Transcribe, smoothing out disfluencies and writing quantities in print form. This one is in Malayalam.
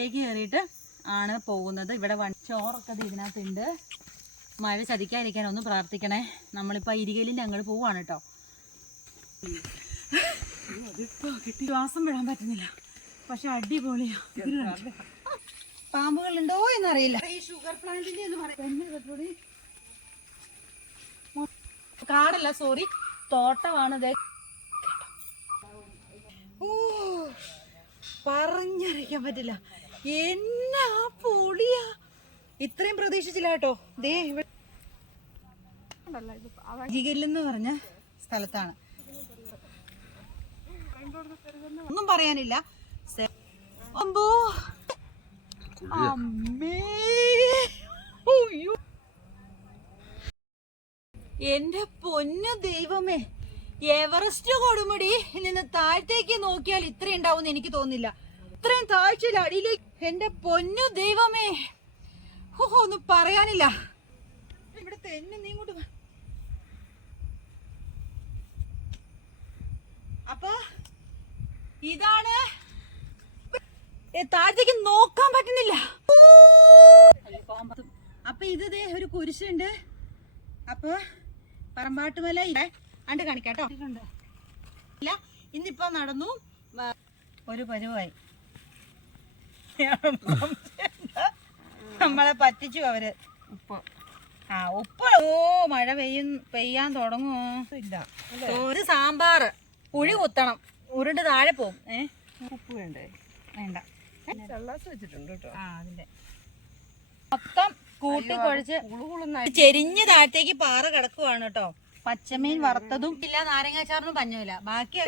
വീട്ടിലേക്ക് കയറിയിട്ട് ആണ് പോകുന്നത്. ഇവിടെ ചോറൊക്കെ ഇതിനകത്തുണ്ട്. മഴ ചതിക്കാതിരിക്കാൻ ഒന്ന് പ്രാർത്ഥിക്കണേ. നമ്മളിപ്പോൾ ഇരികലിൻ്റെ അങ്ങോട്ട് പോവാണ് കേട്ടോ. ശ്വാസം വിടാൻ പറ്റുന്നില്ല, പക്ഷെ അടിപൊളിയാ. പാമ്പുകളുണ്ടോ എന്നറിയില്ല. ഈ ഷുഗർ പ്ലാന്റിന്റെ എന്ന് പറയുന്നത് കാടല്ല, സോറി, തോട്ടമാണ്. പറഞ്ഞറിയിക്കാൻ പറ്റില്ല, എന്നാ പൊളിയാ. ഇത്രയും പ്രതീക്ഷിച്ചില്ല കേട്ടോ. ദേ ജിഗല്ലെന്ന് പറഞ്ഞ സ്ഥലത്താണ്. ഒന്നും പറയാനില്ല. അമ്പോ അമ്മേ, എന്റെ പൊന്നു ദൈവമേ, എവറസ്റ്റ് കൊടുമുടി നിന്ന് താഴത്തേക്ക് നോക്കിയാൽ ഇത്രയും ഉണ്ടാവും എനിക്ക് തോന്നില്ല. ഇത്രയും താഴ്ചയിൽ അടിയിലേക്ക്, എന്റെ പൊന്നു ദൈവമേ, ഒന്നും പറയാനില്ല. ഇവിടെ തെന്നു നീ ഇങ്ങോട്ട്. അപ്പൊ ഇതാണ്, താഴത്തേക്ക് നോക്കാൻ പറ്റുന്നില്ല. അപ്പൊ ഇത് ഒരു കുരിശുണ്ട്. അപ്പൊ പറമ്പാട്ടുമല അണ്ട് കാണിക്കാട്ടോ. ഇല്ല, ഇന്നിപ്പോ നടന്നു ഒരു പരുവായി. നമ്മളെ പറ്റിച്ചു അവര്. ഉപ്പ് മഴ പെയ്യാൻ തുടങ്ങുമോ? ഇല്ല. ഒരു സാമ്പാർ പുഴി കുത്തണം, ഉരുണ്ട് താഴെ പോകും. ഉപ്പ് വേണ്ടേ? വേണ്ട, വെച്ചിട്ടുണ്ട് കേട്ടോ. അതിന്റെ മൊത്തം കൂട്ടി കുഴച്ച് ചെരിഞ്ഞ് താഴത്തേക്ക് പാറ കിടക്കുവാണ് കേട്ടോ. പച്ചമീൻ വറുത്തതും ഇല്ല, നാരങ്ങാച്ചാറിനും പഞ്ഞമില്ല, ബാക്കി